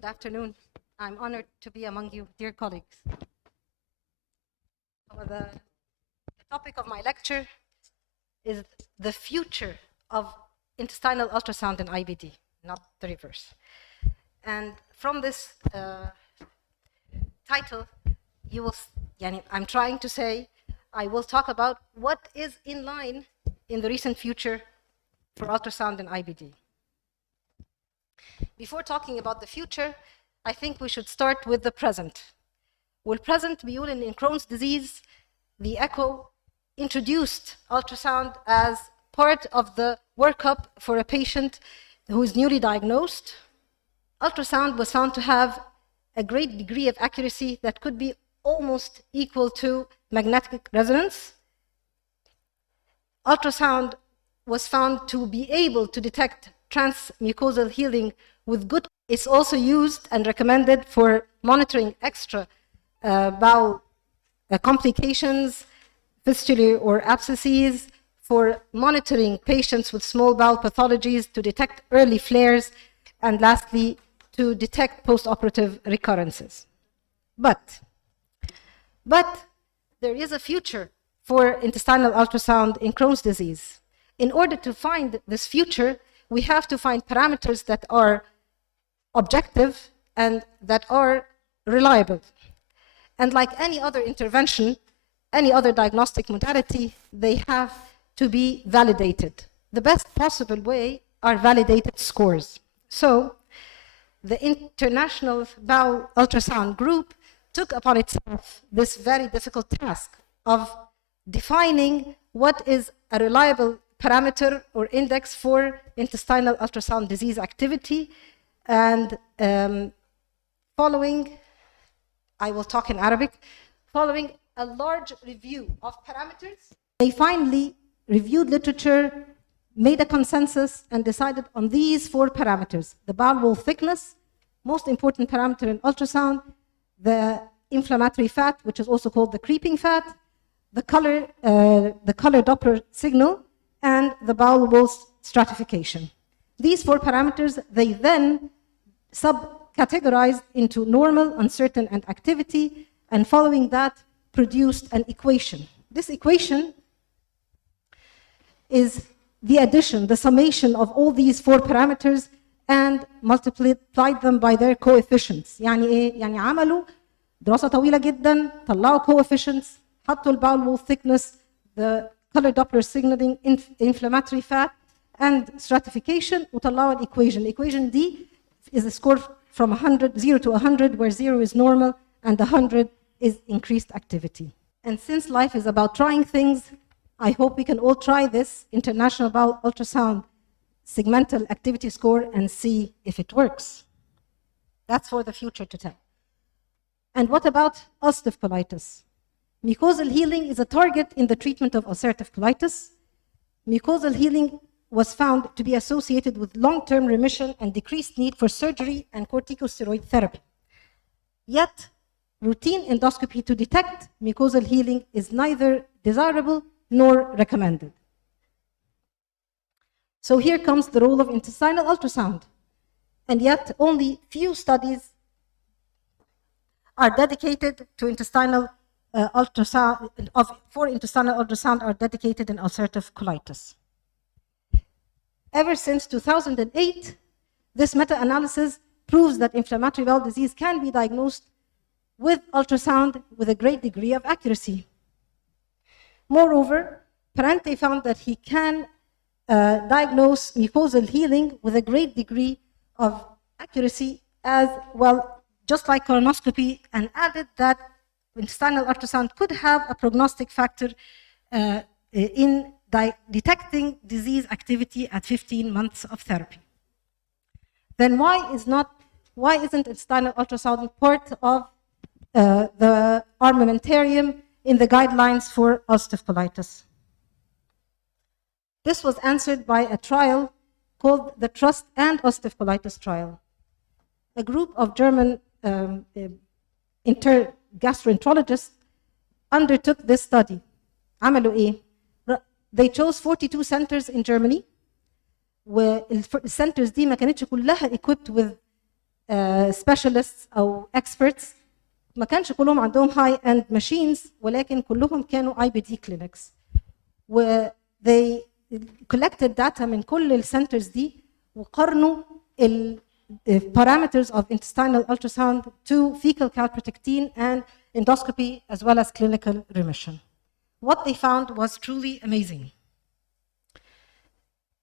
Good afternoon. I'm honored to be among you, dear colleagues. The topic of my lecture is the future of intestinal ultrasound in IBD, not the reverse. And from this title, I'm trying to say, I will talk about what is in line in the recent future for ultrasound in IBD. Before talking about the future, I think we should start with the present. والpresent بيقول in Crohn's disease, the echo introduced ultrasound as part of the workup for a patient who is newly diagnosed. Ultrasound was found to have a great degree of accuracy that could be almost equal to magnetic resonance. Ultrasound was found to be able to detect transmucosal healing with good. It's also used and recommended for monitoring extra bowel complications, fistulae or abscesses, for monitoring patients with small bowel pathologies to detect early flares, and lastly, to detect post-operative recurrences. But there is a future for intestinal ultrasound in Crohn's disease. In order to find this future, we have to find parameters that are objective and that are reliable. And like any other intervention, any other diagnostic modality, they have to be validated. The best possible way are validated scores. So the International Bowel Ultrasound Group took upon itself this very difficult task of defining what is a reliable parameter or index for intestinal ultrasound disease activity. And following, I will talk in Arabic, following a large review of parameters, they finally reviewed literature, made a consensus, and decided on these 4 parameters: the bowel wall thickness, most important parameter in ultrasound, the inflammatory fat, which is also called the creeping fat, the color Doppler signal, and the bowel wall stratification. These 4 parameters, they then sub-categorized into normal, uncertain, and activity, and following that, produced an equation. This equation is the addition, the summation of all these 4 parameters, and multiplied them by their coefficients. يعني إيه؟ يعني عملوا دراسة طويلة جدا، طلعوا coefficients، حطوا bowel wall thickness, the color Doppler signaling, inflammatory fat, and stratification, وطلعوا an equation. The equation D is a score from 0 to 100, where 0 is normal and 100 is increased activity. And since life is about trying things, I hope we can all try this International Bowel Ultrasound segmental activity score and see if it works. That's for the future to tell. And what about ulcerative colitis? Mucosal healing is a target in the treatment of ulcerative colitis. Mucosal healing was found to be associated with long-term remission and decreased need for surgery and corticosteroid therapy. Yet, routine endoscopy to detect mucosal healing is neither desirable nor recommended. So here comes the role of intestinal ultrasound. And yet, only few studies are dedicated to intestinal ultrasound, for intestinal ultrasound are dedicated in ulcerative colitis. Ever since 2008, this meta-analysis proves that inflammatory bowel disease can be diagnosed with ultrasound with a great degree of accuracy. Moreover, Parente found that he can diagnose mucosal healing with a great degree of accuracy as well, just like colonoscopy, and added that intestinal ultrasound could have a prognostic factor in detecting disease activity at 15 months of therapy. Then why isn't intestinal ultrasound part of the armamentarium in the guidelines for ulcerative colitis? This was answered by a trial called the TRUST and ulcerative colitis trial. A group of German gastroenterologists undertook this study. عملوا إيه؟ They chose 42 centers in Germany, والcenters دي ما كانتش كلها equipped with specialists أو experts. ما كانش كلهم عندهم high end machines ولكن كلهم كانوا IBD clinics. و they collected data من كل السنترز دي وقارنوا ال parameters of intestinal ultrasound to fecal calprotectin and endoscopy as well as clinical remission. What they found was truly amazing.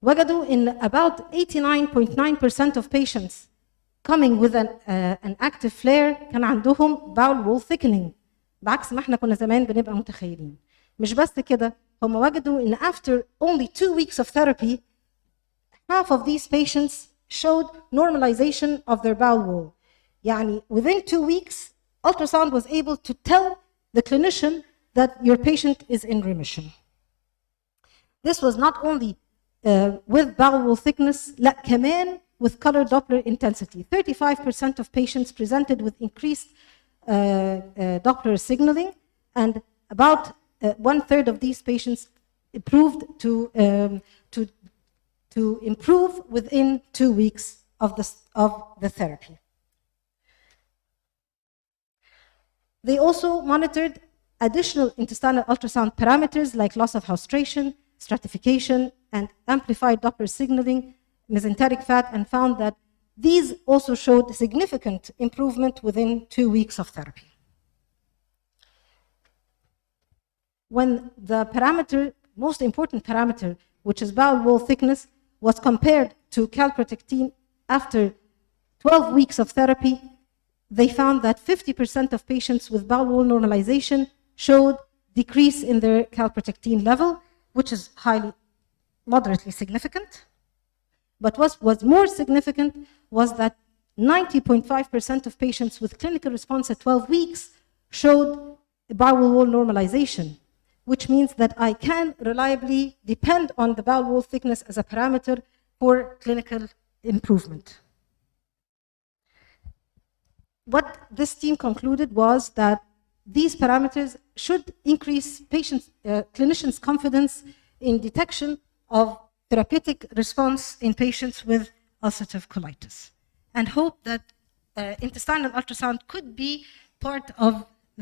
وجدوا in about 89.9% of patients coming with an active flare كان عندهم bowel wall thickening بعكس ما احنا كنا زمان بنبقى متخيلين. مش بس كده هم وجدوا ان after only 2 weeks of therapy half of these patients showed normalization of their bowel wall. يعني within 2 weeks ultrasound was able to tell the clinician that your patient is in remission. This was not only with bowel wall thickness, لا كمان with color Doppler intensity. 35% of patients presented with increased Doppler signaling, and about 1/3 of these patients proved to improve within 2 weeks of the therapy. They also monitored additional intestinal ultrasound parameters like loss of haustration, stratification, and amplified Doppler signaling, mesenteric fat, and found that these also showed significant improvement within 2 weeks of therapy. When the parameter, most important parameter, which is bowel wall thickness, was compared to calprotectin after 12 weeks of therapy, they found that 50% of patients with bowel wall normalization showed decrease in their calprotectin level, which is moderately significant. But what was more significant was that 90.5% of patients with clinical response at 12 weeks showed bowel wall normalization, which means that I can reliably depend on the bowel wall thickness as a parameter for clinical improvement. What this team concluded was that these parameters should increase clinicians' confidence in detection of therapeutic response in patients with ulcerative colitis, and hope that intestinal ultrasound could be part of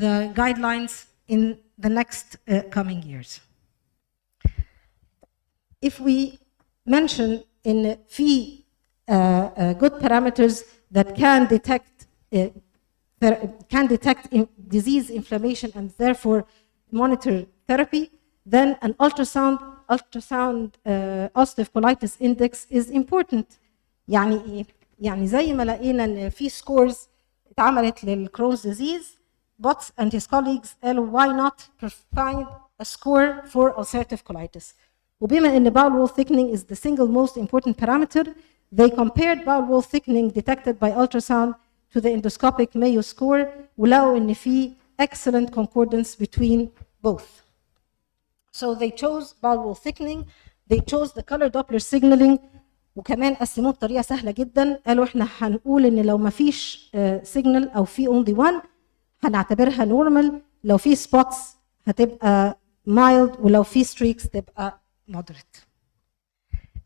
the guidelines in the next coming years. If we mention in good parameters that can detect disease inflammation and therefore monitor therapy, then an ultrasound ulcerative colitis index is important. يعني ايه؟ يعني زي ما لقينا ان في scores اتعملت للكرونز disease, Botts and his colleagues قالوا why not find a score for ulcerative colitis. وبما ان bowel wall thickening is the single most important parameter, they compared bowel wall thickening detected by ultrasound to the endoscopic Mayo score ولقوا ان في excellent concordance between both. So they chose bowel wall thickening, they chose the color Doppler signaling, وكمان قسموه بطريقه سهله جدا. قالوا احنا هنقول ان لو ما فيش سيجنال او في only one هنعتبرها نورمال، لو في spots هتبقى mild، ولو في streaks تبقى moderate.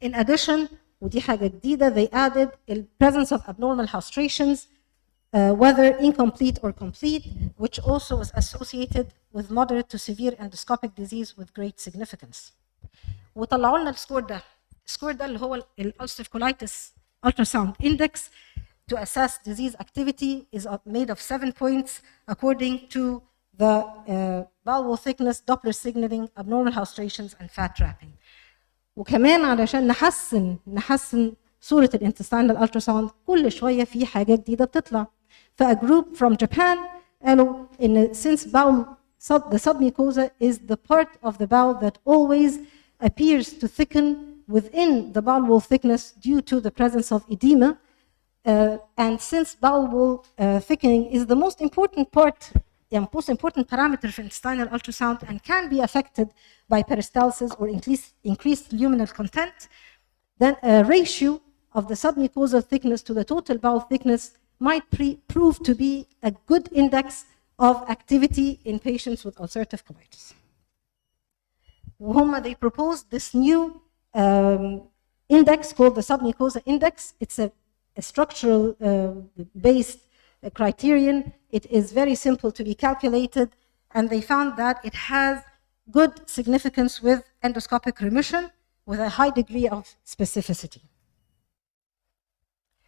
In addition، ودي حاجه جديده، they added the presence of abnormal haustrations, whether incomplete or complete, which also was associated with moderate to severe endoscopic disease with great significance. وطلعوا لنا السكور ده. السكور ده اللي هو ulcerative colitis ultrasound index to assess disease activity is made of 7 points according to the bowel wall thickness, Doppler signaling, abnormal haustrations, and fat trapping. وكمان علشان نحسن صورة الانتستينال ultrasound كل شوية في حاجة جديدة بتطلع. فا group from Japan قالوا إن since the submucosa is the part of the bowel that always appears to thicken within the bowel wall thickness due to the presence of edema, and since bowel wall thickening is the most important part, most important parameter for intestinal ultrasound and can be affected by peristalsis or increased luminal content, then a ratio of the submucosal thickness to the total bowel thickness might prove to be a good index of activity in patients with ulcerative colitis. They proposed this new index called the submucosa index. It's a structural based criterion. It is very simple to be calculated, and they found that it has good significance with endoscopic remission with a high degree of specificity.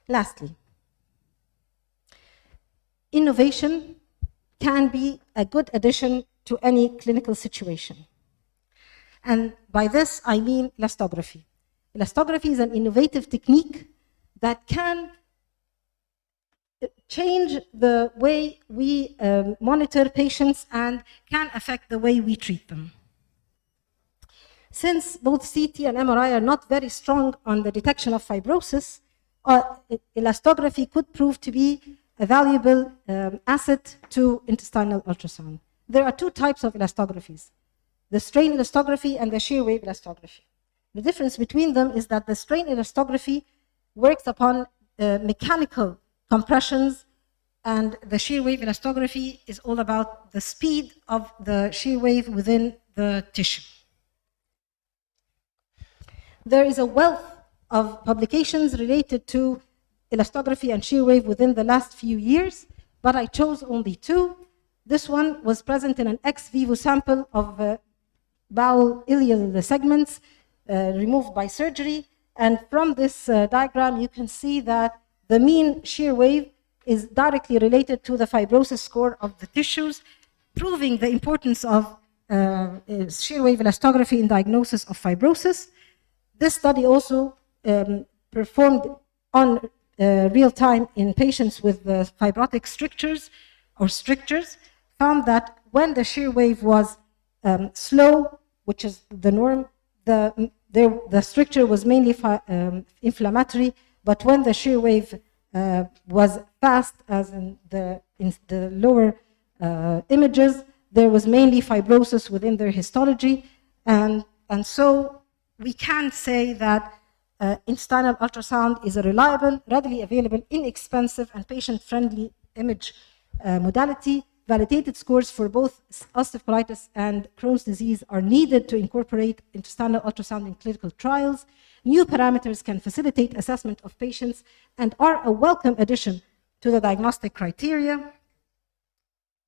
Lastly, innovation can be a good addition to any clinical situation. And by this, I mean elastography. Elastography is an innovative technique that can change the way we monitor patients and can affect the way we treat them. Since both CT and MRI are not very strong on the detection of fibrosis, elastography could prove to be a valuable asset to intestinal ultrasound. There are two types of elastographies, the strain elastography and the shear wave elastography. The difference between them is that the strain elastography works upon mechanical compressions, and the shear wave elastography is all about the speed of the shear wave within the tissue. There is a wealth of publications related to elastography and shear wave within the last few years, but I chose only two. This one was present in an ex vivo sample of bowel ileal segments removed by surgery. And from this diagram, you can see that the mean shear wave is directly related to the fibrosis score of the tissues, proving the importance of shear wave elastography in diagnosis of fibrosis. This study also performed on real time in patients with fibrotic strictures or strictures, found that when the shear wave was slow, which is the norm, the stricture was mainly inflammatory, but when the shear wave was fast, as in the lower images, there was mainly fibrosis within their histology, and so we can say that intestinal ultrasound is a reliable, readily available, inexpensive, and patient-friendly image modality. Validated scores for both ulcerative colitis and Crohn's disease are needed to incorporate intestinal ultrasound in clinical trials. New parameters can facilitate assessment of patients and are a welcome addition to the diagnostic criteria.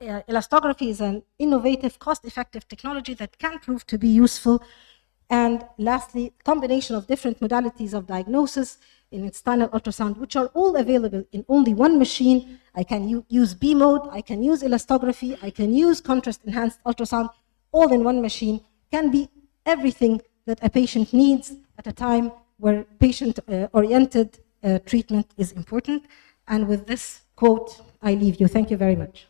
Elastography is an innovative, cost-effective technology that can prove to be useful. And lastly, combination of different modalities of diagnosis in intestinal ultrasound, which are all available in only one machine. I can use B mode, I can use elastography, I can use contrast-enhanced ultrasound, all in one machine, can be everything that a patient needs at a time where patient-oriented treatment is important. And with this quote, I leave you. Thank you very much.